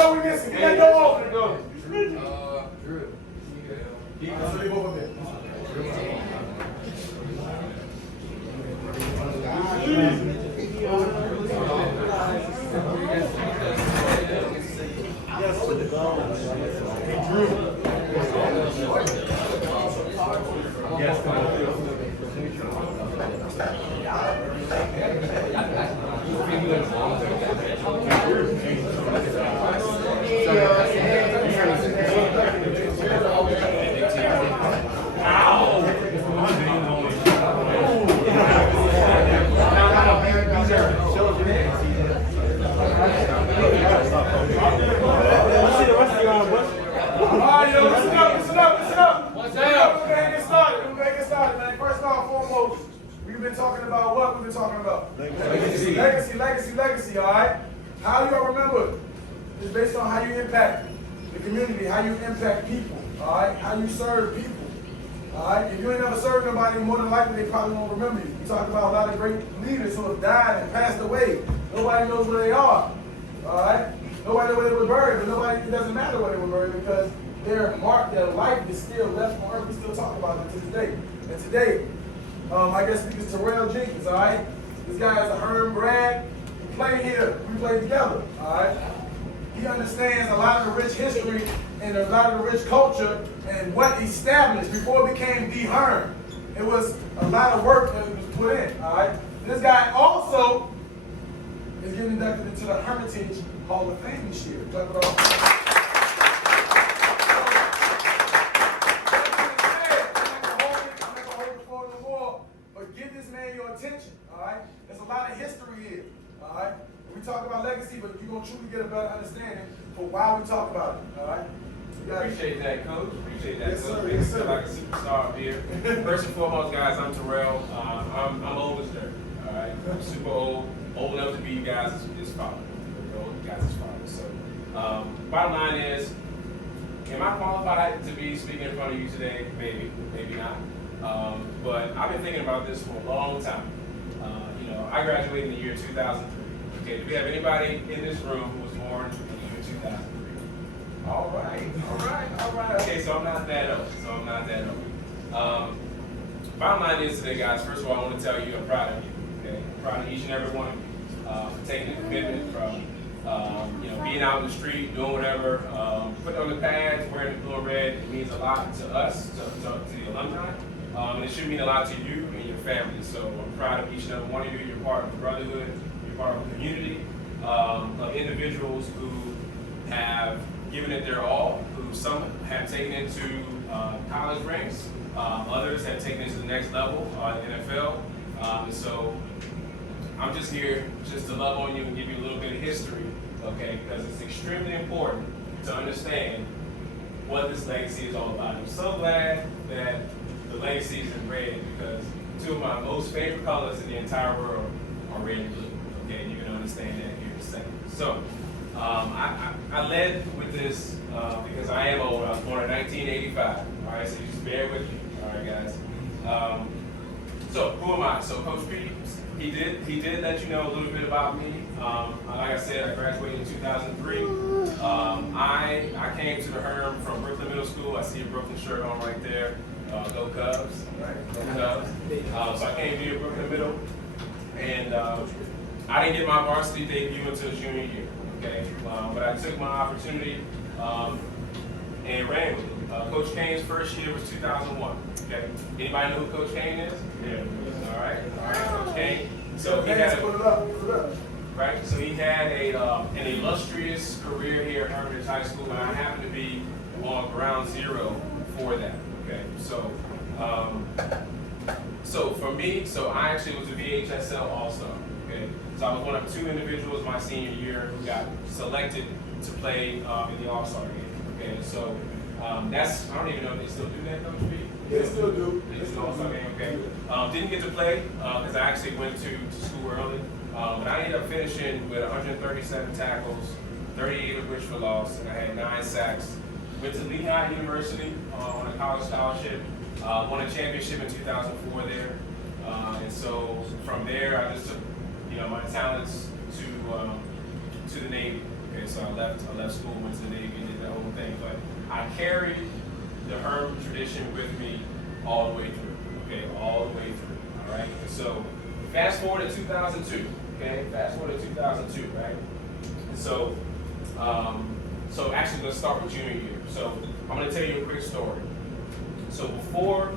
go, we missing. Get that door open. Drew. So they both up there. Yes, come on. We've been talking about what? We've been talking about legacy, all right? How you all remember is based on how you impact the community, how you impact people, all right? How you serve people, all right? If you ain't never served nobody, more than likely they probably won't remember you. We talked about a lot of great leaders who have died and passed away. Nobody knows where they are, all right? Nobody knows where they were buried, but it doesn't matter where they were buried because their life is still left on earth. We still talk about it to this day. And today, I guess because Tyrell Jenkins, all right? This guy is a HERM grad. He played here. We played together, all right? He understands a lot of the rich history and a lot of the rich culture and what established before it became the HERM. It was a lot of work that was put in, all right? This guy also is getting inducted into the Hermitage Hall of Fame this year. Talk about. Give this man your attention, all right? There's a lot of history here, all right? We talk about legacy, but you're going to truly get a better understanding for why we talk about it, all right? Appreciate that, Coach. Appreciate that, yes, Coach. Sir, yes, sir. Like a superstar up here. First and foremost, guys, I'm Tyrell. I'm old as dirt, all right? I'm super old enough to be you guys' father. You guys' father. So, bottom line is, am I qualified to be speaking in front of you today? Maybe, maybe not. But I've been thinking about this for a long time. I graduated in the year 2003. Okay, do we have anybody in this room who was born in the year 2003? All right. Okay, so I'm not that old. Bottom line is today, guys, first of all, I want to tell you I'm proud of you. Okay, I'm proud of each and every one of you for taking the commitment from being out in the street, doing whatever, putting on the pads, wearing the blue and red. It means a lot to us, to the alumni. And it should mean a lot to you and your family. So I'm proud of each and every one of you. You're part of the brotherhood. You're part of a community of individuals who have given it their all, who some have taken it to college ranks, others have taken it to the next level, the NFL. And so I'm just here just to love on you and give you a little bit of history, okay? Because it's extremely important to understand what this legacy is all about. I'm so glad that the legacy is in red because two of my most favorite colors in the entire world are red and blue. Okay, and you're gonna understand that here in a second. So I led with this because I am old. I was born in 1985. All right, so you just bear with me. All right, guys. So who am I? So Coach P, he did let you know a little bit about me. Like I said, I graduated in 2003. I came to the HERM from Brooklyn Middle School. I see a Brooklyn shirt on right there. Go Cubs, right? Go Cubs. So I came here to Brooklyn Middle, and I didn't get my varsity debut until junior year. Okay, but I took my opportunity and ran with it. Coach Kane's first year was 2001. Okay, anybody know who Coach Kane is? Yeah. All right, Coach Kane. So he had right. So he had an illustrious career here at Hermitage High School, and I happened to be on ground zero for that. Okay, so for me, I actually was a VHSL All-Star. Okay, so I was one of two individuals my senior year who got selected to play in the All-Star game. Okay, so that's, I don't even know if they still do that, Coach B. They still do. They still All-Star game. Okay, didn't get to play because I actually went to school early, but I ended up finishing with 137 tackles, 38 of which were lost, and I had 9 sacks. Went to Lehigh University on a college scholarship, won a championship in 2004 there, and so from there I just took my talents to the Navy. Okay, so I left school, went to the Navy, and did that whole thing. But I carried the HERM tradition with me all the way through. Okay, all the way through. All right. And so fast forward to 2002. Okay, fast forward to 2002, right? And so, so actually, let's start with junior year. So I'm going to tell you a quick story. So before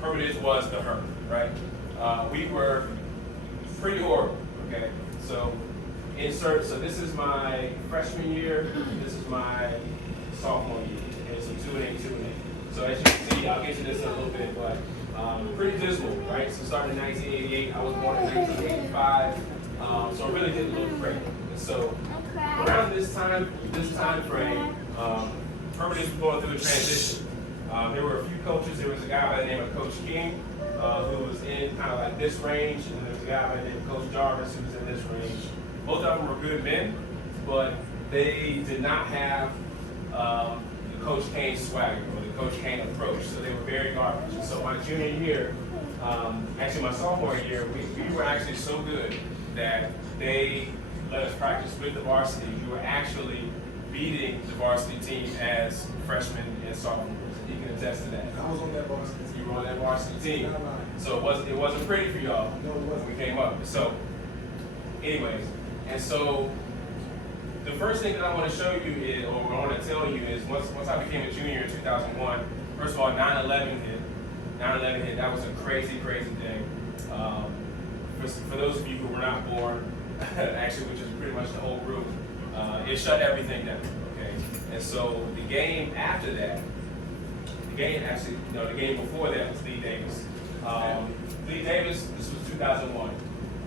Hermitage was the HERM, right? We were pretty horrible. Okay, so insert. So this is my freshman year. This is my sophomore year. Okay, so 2-8, 2-8. So as you can see, I'll get to this in a little bit, but pretty dismal, right? So starting in 1988, I was born in 1985. So I really didn't look great. And so around this time frame, Hermitage was going through a transition. There were a few coaches. There was a guy by the name of Coach King, who was in kind of like this range, and there was a guy by the name of Coach Jarvis, who was in this range. Both of them were good men, but they did not have the Coach Kane swagger or the Coach Kane approach, so they were very garbage. And so my junior year, actually my sophomore year, we were actually so good that they let us practice with the varsity. We were actually beating the varsity team as freshmen and sophomores. You can attest to that. I was on that varsity team. You were on that varsity team. So it wasn't pretty for y'all when we came up. So anyways, and so the first thing that I want to show you is, or I want to tell you is, once I became a junior in 2001, first of all, 9/11 hit. 9/11 hit. That was a crazy, crazy day. For those of you who were not born, actually, which is pretty much the whole group, it shut everything down. Okay, and so the game after that, the game before that was Lee Davis. Lee Davis, this was 2001,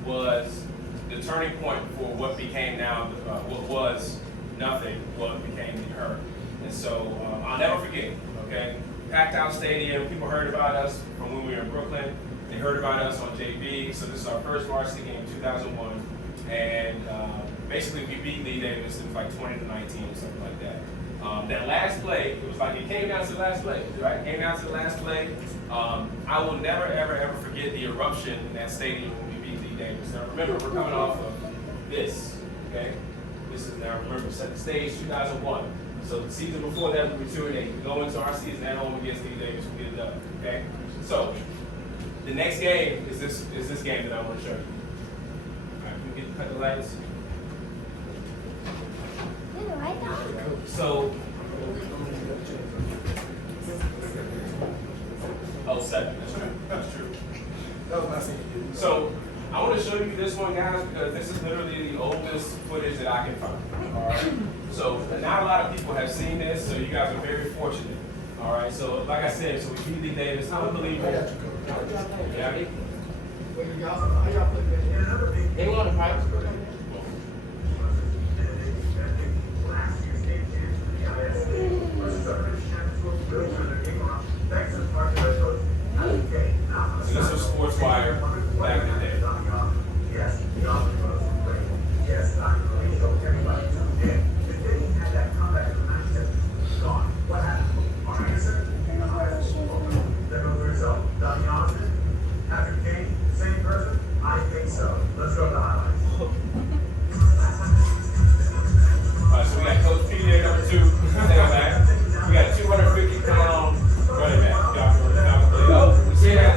was the turning point for what became now, what was nothing, what became the HERM. And so I'll never forget, okay? Packed out stadium, people heard about us from when we were in Brooklyn. They heard about us on JV, so this is our first varsity game in 2001. And basically we beat Lee Davis, it was like 20-19 or something like that. That last play, it was like it came down to the last play, right? Came down to the last play. I will never, ever forget the eruption in that stadium when we beat Lee Davis. Now remember, we're coming off of this, okay? This is now, remember, set the stage 2001. So the season before that, we were 2-8. We go into our season at home against Lee Davis, we get it done, okay? So the next game is this game that I want to show you. All right, we get cut the lights. So, 07, that's true. That's true. That was my senior year. So, I want to show you this one, guys, because this is literally the oldest footage that I can find. All right. So, not a lot of people have seen this, so you guys are very fortunate. All right. So, like I said, so we beat Lee Davis. Unbelievable. Yeah. They want to practice. This was Sports Wire back in the day. Yes, I believe so. Everybody tuned in. The day he had that comeback in the 97. Gone. What happened? Anderson? There goes the result. Don Johnson? Patrick King? Same person? I think so. Let's go to the highlights. All right, so we got Coach P there, number 2. We got 250-pound running back. Oh, we see that.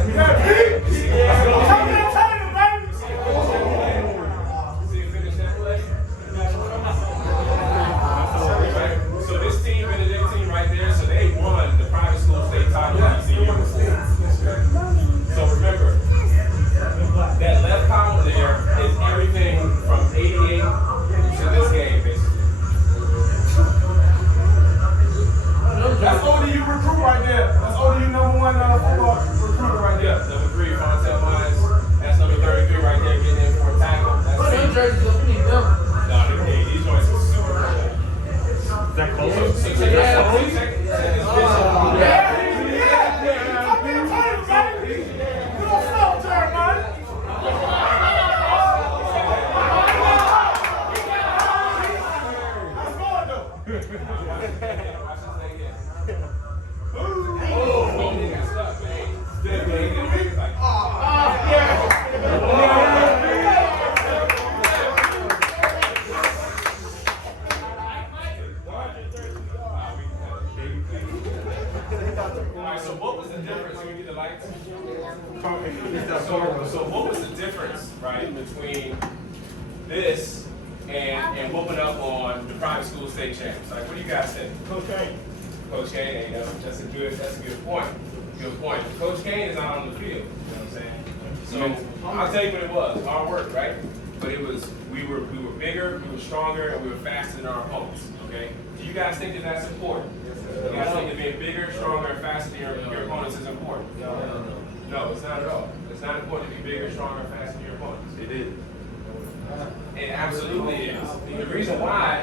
So what was the difference, right, between this and whooping up on the private school state champs? Like, what do you guys think? Coach Kane. Coach Kane, you know, that's a good point. Good point. Coach Kane is not on the field. You know what I'm saying? So I'll tell you what it was. Hard work, right? But it was we were bigger, we were stronger, and we were faster than our opponents. Okay? Do you guys think that that's important? You guys think that being bigger, stronger, and faster than your opponents is important? No, it's not at all. It's not important to be bigger, stronger, and faster than your opponents. It is. It absolutely is. The reason why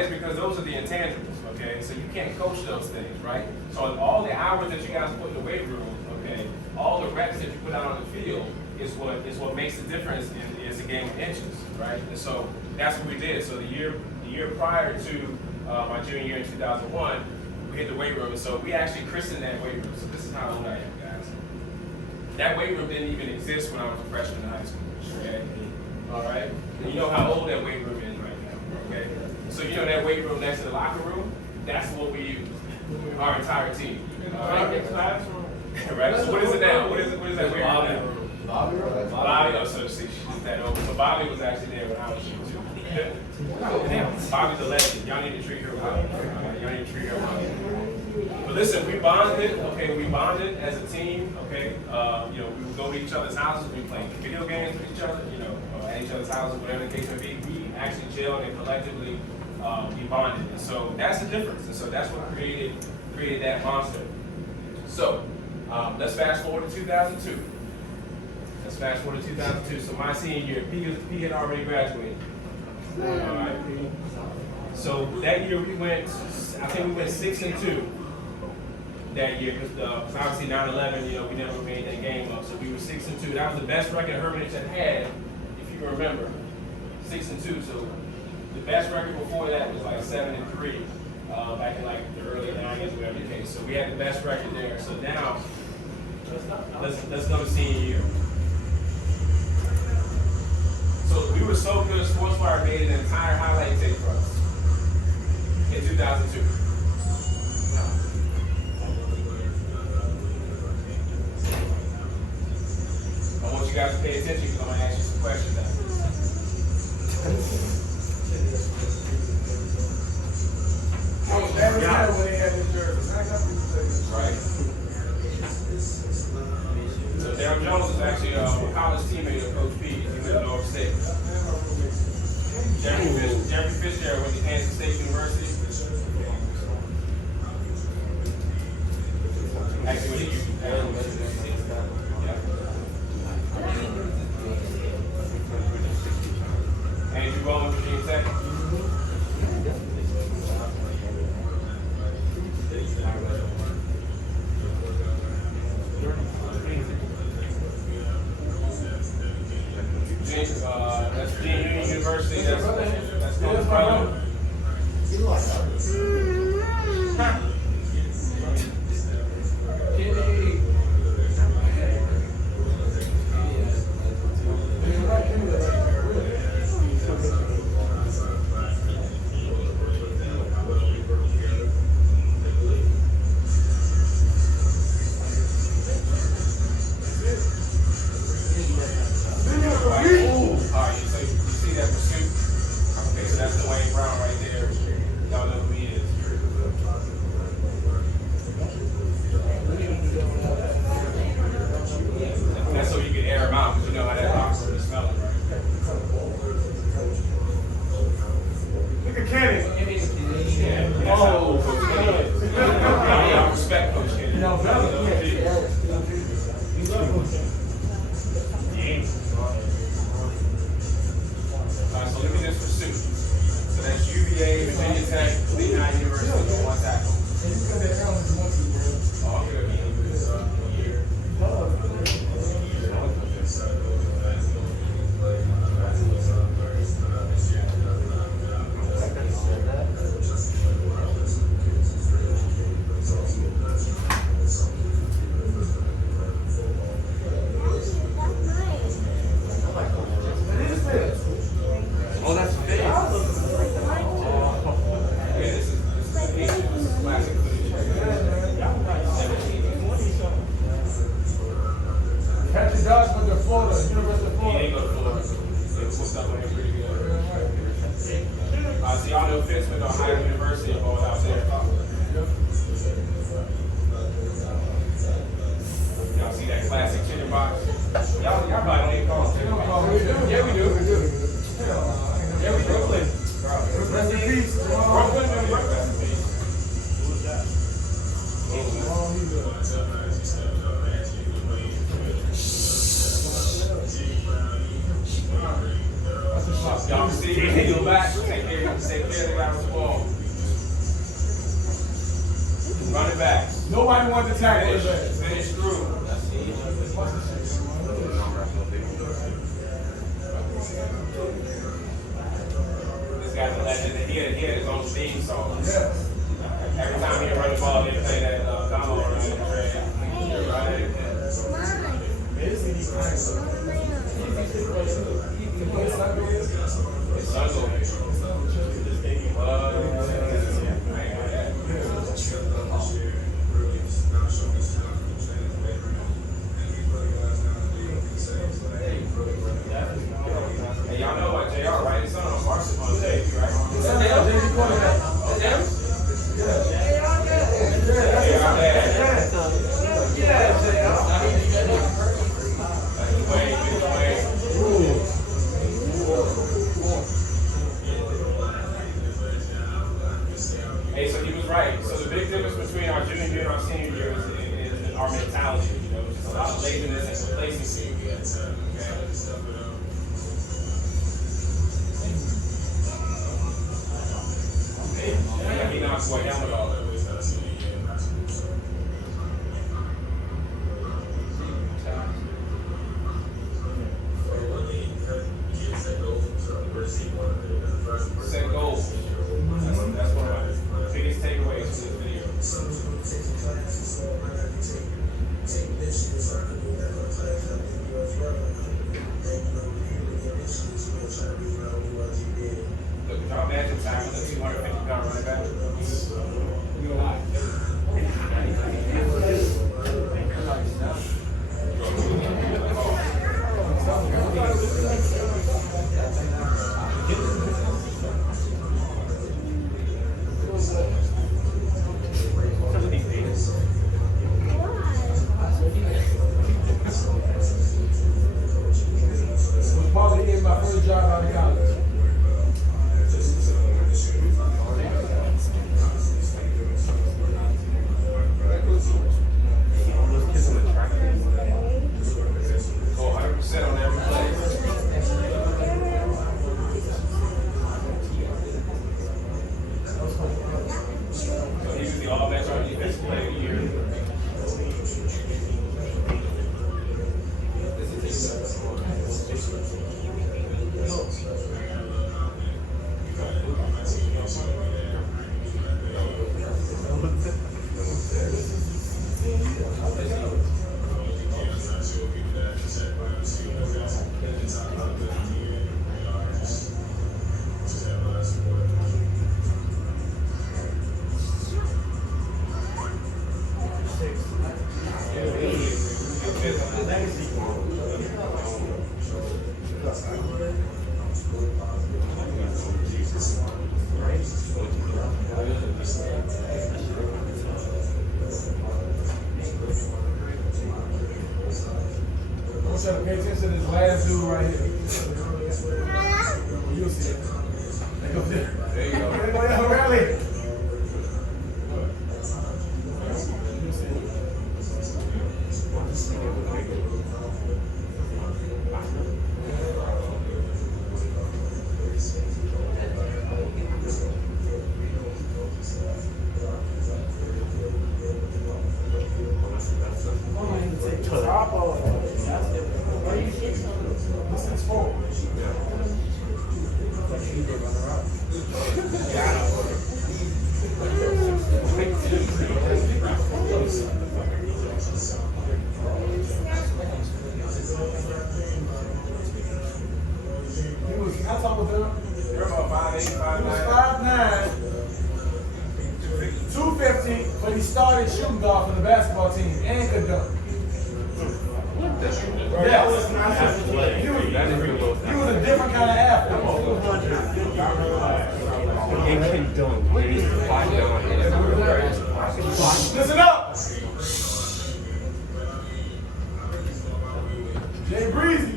is because those are the intangibles, okay? So you can't coach those things, right? So all the hours that you guys put in the weight room, okay, all the reps that you put out on the field is what makes the difference in the game of inches, right? And so that's what we did. So the year prior to my junior year in 2001, we hit the weight room. So we actually christened that weight room. So this is how old I am, guys. That weight room didn't even exist when I was a freshman in high school, okay? All right? And you know how old that weight room is right now, okay? So you know that weight room next to the locker room? That's what we use, our entire team. All right? Right? So what is it now? What is that weight room now? Bobby, oh, so see, she's that old. So Bobby was actually there when I was shooting too. Bobby's a legend. Y'all need to treat her well. Y'all need to treat her well. But listen, we bonded, okay, we bonded as a team, okay. You know, we would go to each other's houses, we played video games with each other, you know, at each other's houses, whatever the case may be. We actually gelled and collectively we bonded. And so that's the difference. And so that's what created that monster. So let's fast forward to 2002. Let's fast forward to 2002. So my senior year, P had already graduated. All right. So that year we went 6-2 that year because obviously 9/11, you know, we never made that game up. So we were 6-2. That was the best record Hermitage had, if you remember, 6-2. So the best record before that was like 7-3 back in like the early 90s, whatever the case. So we had the best record there. So now let's go to senior year. So we were so good, SportsWire made an entire highlight tape for us in 2002. I want you guys to pay attention because I'm going to ask you some questions now. Right. So Tyrell Jones is actually a college teammate of Coach P. He went to North State. Jeffrey Fitzgerald went to Kansas State University. Actually went to UT. Andrew Bowman, Virginia Tech. That's Virginia University. That's Coach Brown. So look at this pursuit. So that's UVA, Virginia Tech, Lehigh University, one tackle. Josh went to Florida, University of He Florida. ain't go to Florida. They whooped up on him pretty good. So y'all know Fitz went to Ohio University and balled out there. Y'all see that classic chicken box? Y'all probably don't even call it chicken box. Yeah, we do. Yeah, we do. Rest in peace. Brooklyn, rest in peace. Y'all see, he go back, take care of the guy with the ball. Running back. Nobody wanted to tackle the back. Finish through. This guy's a legend. He had his own theme song. Yeah. Every time he run the ball, he'd play that Donald around the track. Hey, y'all know about JR, right? His son on varsity on safety, right? Hey, so he was right. So the big difference between our junior year and our senior year is our mentality. You know, just a lot of laziness and complacency. Yeah, he knocks away helmet off. Set goals. That's one of my biggest takeaways from this video. Look, can y'all imagine tackling a 250-pound running back? Probably gave my first job out of college. Go 100% on every play. So he was the all-metro defensive player of the year. I want y'all to pay attention to this last dude right here. You'll see it. There you go. There you go. There you go. Yeah, rally. This is forward. I talked with him. They're about 5'8", He 5'9". was 5'9", 250, but he started shooting golf for the basketball team and could dunk. Yes. He was a different kind of athlete. He can dunk. He's 5'9". Listen up. Jay Breezy.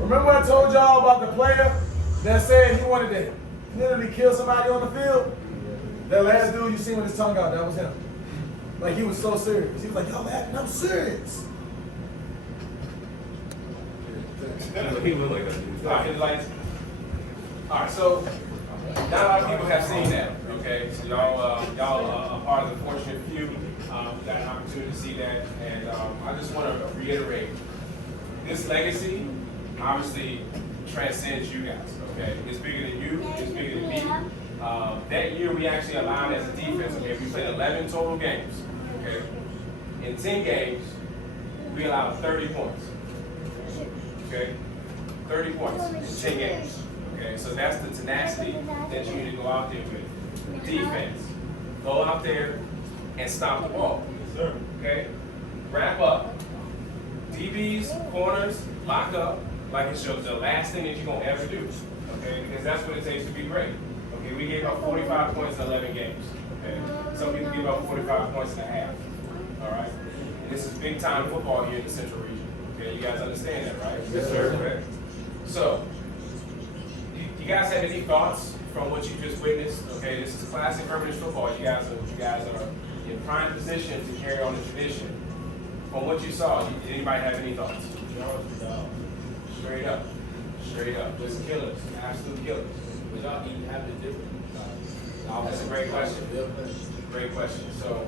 Remember I told y'all about the player that said he wanted to literally kill somebody on the field? That last dude you seen with his tongue out, that was him. Like he was so serious. He was like, y'all laughing, I'm serious. He looked like a All right, so not a lot of people have seen that. Okay, so y'all are part of the fortunate few that had an opportunity to see that, and I just want to reiterate, this legacy obviously transcends you guys. Okay, it's bigger than you. It's bigger than me. That year we actually allowed as a defense. Okay, we played 11 total games. Okay, in 10 games we allowed 30 points. Okay, 30 points in 10 games. Okay, so that's the tenacity that you need to go out there with. Defense, go out there and stop the ball. Okay, wrap up. DBs, corners, lock up like it's the last thing that you're gonna ever do. Okay, because that's what it takes to be great. Okay, we gave up 45 points in 11 games. Okay, some people give up 45 points in a half. All right, and this is big time football here in the Central region. Okay, you guys understand that, right? Yes, sir. Okay. So, you guys have any thoughts from what you just witnessed? Okay, this is classic Hermitage football. You guys are in prime position to carry on the tradition. From what you saw, did anybody have any thoughts? Straight up. Straight up. Just killers. Absolute killers. But y'all even have the different. That's a great question. Great question. So,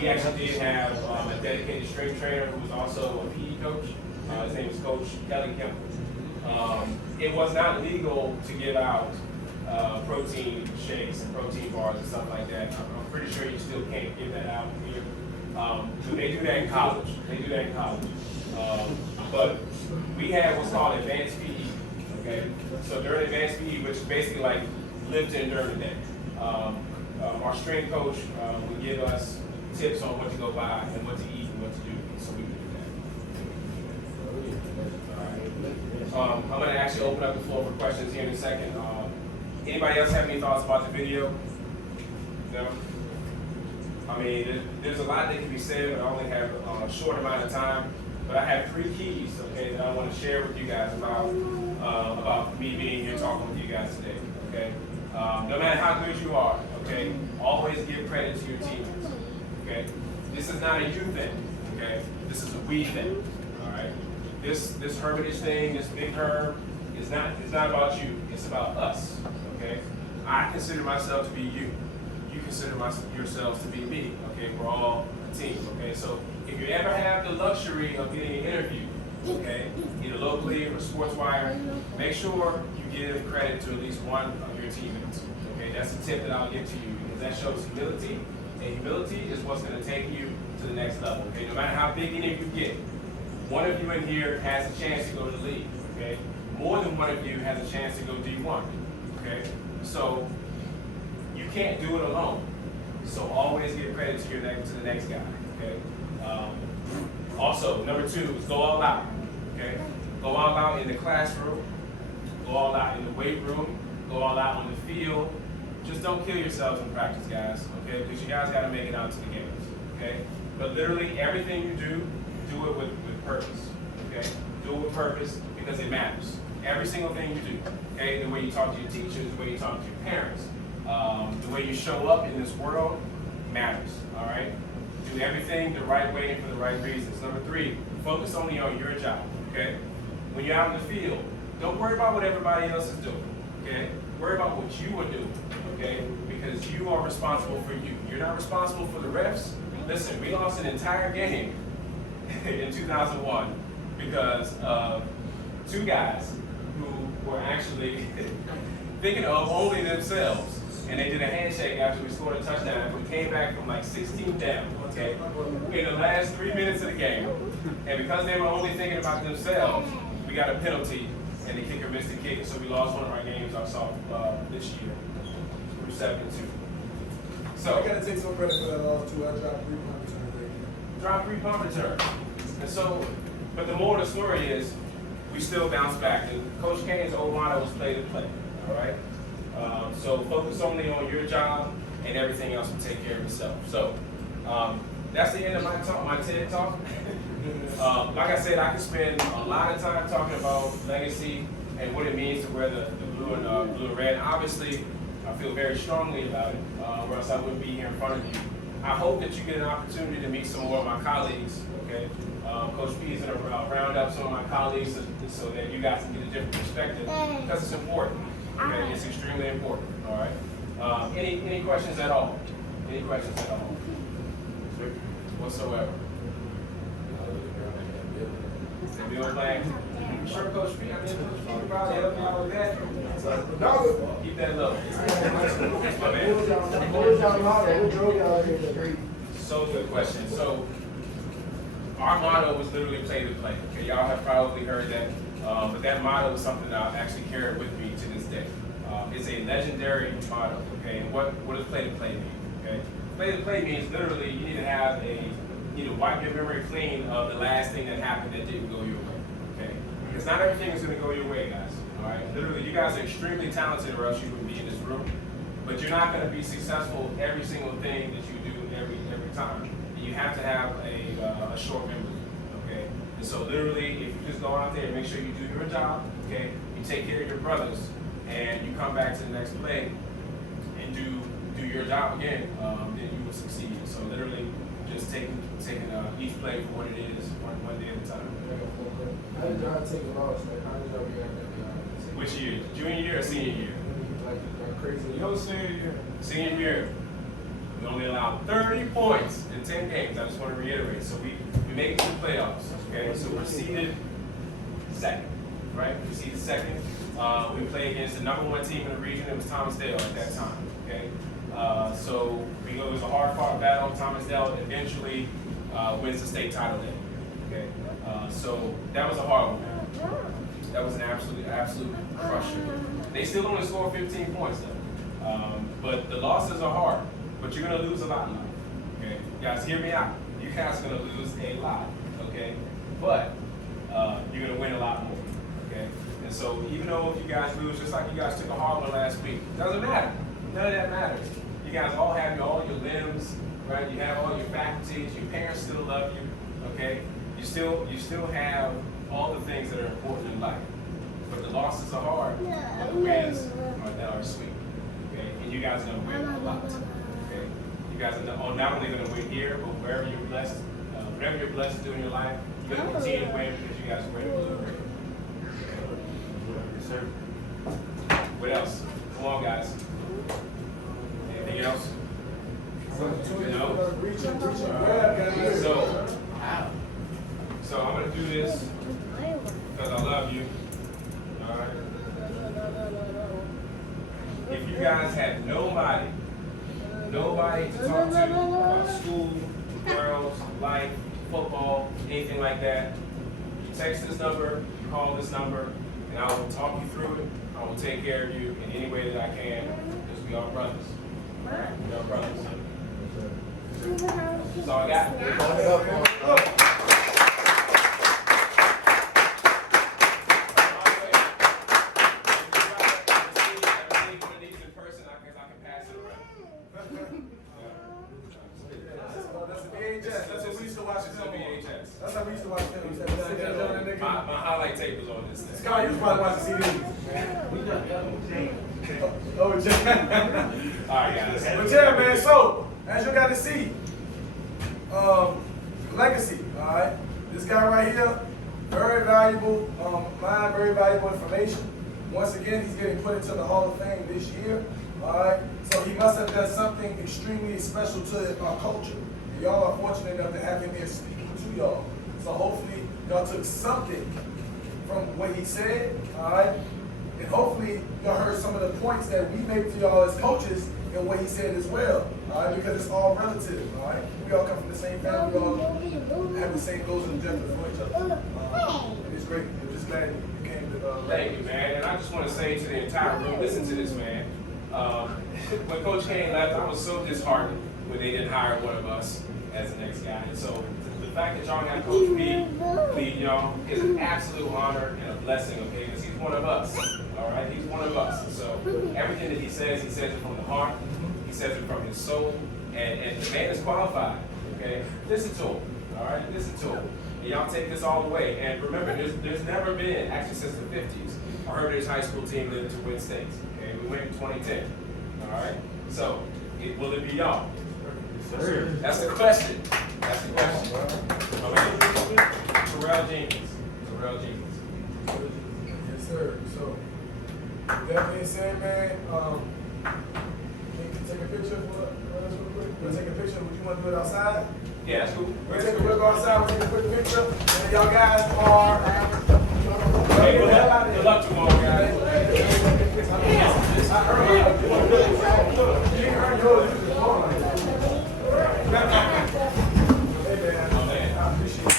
we actually did have a dedicated strength trainer who was also a PE coach. His name is Coach Kelly Kemp. It was not legal to give out protein shakes and protein bars and stuff like that. I'm pretty sure you still can't give that out here. But they do that in college. But we have what's called advanced PE. Okay, so during advanced PE, which is basically like lifting during the day, our strength coach would give us tips on what to go buy and what to eat and what to do, so we can do that. All right. I'm going to actually open up the floor for questions here in a second. Anybody else have any thoughts about the video? No? I mean, there's a lot that can be said, but I only have a short amount of time. But I have 3 keys, okay, that I want to share with you guys about me being here talking with you guys today, okay? No matter how good you are, okay, always give credit to your teammates, okay? This is not a you thing, okay? This is a we thing, all right? This Hermitage thing, this big HERM, is not about you. It's about us, okay? I consider myself to be you. You consider yourselves to be me, okay? We're all a team, okay? So if you ever have the luxury of getting an interview, okay, either locally or SportsWire, make sure you give credit to at least one of your teammates, okay? That's a tip that I'll give to you because that shows humility, and humility is what's going to take you to the next level, okay? No matter how big any of you get, one of you in here has a chance to go to the league, okay? More than one of you has a chance to go D1, okay? So you can't do it alone. So always give credit to the next guy, okay? Also, number 2 is go all out, okay? Go all out in the classroom, go all out in the weight room, go all out on the field. Just don't kill yourselves in practice, guys, okay? Because you guys got to make it out to the games, okay? But literally everything you do it with purpose, okay? Do it with purpose because it matters. Every single thing you do, okay? The way you talk to your teachers, the way you talk to your parents, the way you show up in this world matters, all right? Do everything the right way and for the right reasons. Number 3, focus only on your job, okay? When you're out in the field, don't worry about what everybody else is doing, okay? Worry about what you are doing, okay? Because you are responsible for you. You're not responsible for the refs. Listen, we lost an entire game in 2001 because of 2 guys who were actually thinking of only themselves. And they did a handshake after we scored a touchdown. We came back from like 16 down, okay, in the last 3 minutes of the game. And because they were only thinking about themselves, we got a penalty, and the kicker missed the kick. So we lost one of our games this year. We're 7-2. So I gotta take some credit for that loss too. I dropped 3 punt returns that game. drop 3 punt returns. And so, but the moral of the story is we still bounce back. And Coach Kane's old motto was play to play. All right. So focus only on your job, and everything else will take care of itself. So that's the end of my talk, my TED talk. Like I said, I could spend a lot of time talking about legacy and what it means to wear the blue and red. Obviously, I feel very strongly about it, or else I wouldn't be here in front of you. I hope that you get an opportunity to meet some more of my colleagues. Okay, Coach P is going to round up some of my colleagues so that you guys can get a different perspective, because it's important. Okay, it's extremely important. All right. Any questions at all? Any questions at all? Whatsoever. Bill Blank. Sure, Coach P. I mean, Coach P probably help me out with that. Keep that low. My man. So good question. So our motto was literally play to play. Okay, y'all have probably heard that, but that motto is something that I actually carry with me to this day. It's a legendary motto. Okay, and what does play to play mean? Okay, play to play means literally you need to wipe your memory clean of the last thing that happened that didn't go your way. Okay, because not everything is going to go your way, guys. All right, literally, you guys are extremely talented, or else you wouldn't be in this room. But you're not going to be successful every single thing that you do every time. You have to have a short memory. Okay, and so literally, if you just go out there and make sure you do your job, okay, you take care of your brothers, and you come back to the next play and do your job again, then you will succeed. So literally, just taking each play for what it is, one day at a time. How did y'all take a loss, man? How did y'all react to that? Which year? Junior year or senior year? Like crazy. Yo, senior year. Senior year. We only allowed 30 points in 10 games. I just want to reiterate. So we made it to the playoffs. Okay, so we're seeded second, right? We seeded second. We played against the #1 team in the region. It was Thomasdale at that time. Okay, so it was a hard-fought battle. Thomasdale eventually wins the state title then. Okay, so that was a hard one. That was an absolute crusher. They still only scored 15 points though. But the losses are hard. But you're gonna lose a lot in life. Okay, guys, hear me out. You guys are gonna lose a lot. Okay, but you're gonna win a lot more. Okay, and so even though if you guys lose, just like you guys took a hard one last week, doesn't matter. None of that matters. You guys all have all your limbs, right? You have all your faculties. Your parents still love you. Okay, you still have all the things that are important in life. But the losses are hard, but the wins are sweet. Okay, and you guys are gonna win a lot. Okay, you guys are not only gonna win here, but wherever you're blessed to do in your life, you're gonna continue to win because you guys are wearing blue and red. Yes, sir. What else? Come on, guys. Anything else? No? So I'm gonna do this because I love you. All right. If you guys had nobody to talk to about school, girls, life, football, anything like that, you text this number, you call this number, and I will talk you through it. I will take care of you in any way that I can, because we are brothers. All right? We are brothers. That's all I got. That's how we used to watch films. My highlight tape was on this thing. Scott, you was probably watching CDs. Oh, Jay. All right, guys. But yeah, man, so, as you got to see, legacy, all right? This guy right here, very valuable mind, very valuable information. Once again, he's getting put into the Hall of Fame this year, all right? So he must have done something extremely special to our culture. Y'all are fortunate enough to have him here speaking to y'all. So hopefully y'all took something from what he said, all right? And hopefully y'all heard some of the points that we make to y'all as coaches and what he said as well, all right? Because it's all relative, all right? We all come from the same family, we all have the same goals and objectives for each other. And it's great. I'm just glad you came to Thank you, man. And I just want to say to the entire room, listen to this, man. When Coach Kane left, I was so disheartened when they didn't hire one of us as the next guy. And so the fact that y'all got Coach B lead y'all is an absolute honor and a blessing, okay? Because he's one of us, all right? He's one of us. And so everything that he says it from the heart. He says it from his soul. And the man is qualified, okay? Listen to him, all right? Listen to him. And y'all take this all the way. And remember, there's never been, actually since the 50s, a Hermitage High School team lived to win states. Okay, we went in 2010. All right. So, will it be y'all? Sir. That's the question. That's the question. Okay. Tyrell Jenkins. Tyrell Jenkins. Yes, sir. So, with that being said, man, can you take a picture for us real quick? You want to take a picture? Would you want to do it outside? Yeah, that's cool. We'll go outside, we'll take a quick picture, and y'all guys are. Hey, good luck to all guys. I heard you heard yours. Hey, man. Oh, man. I appreciate it.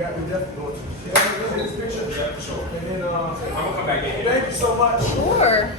We definitely go to. Yeah, this picture. And then, I'm gonna come back in here. thank you so much. Sure.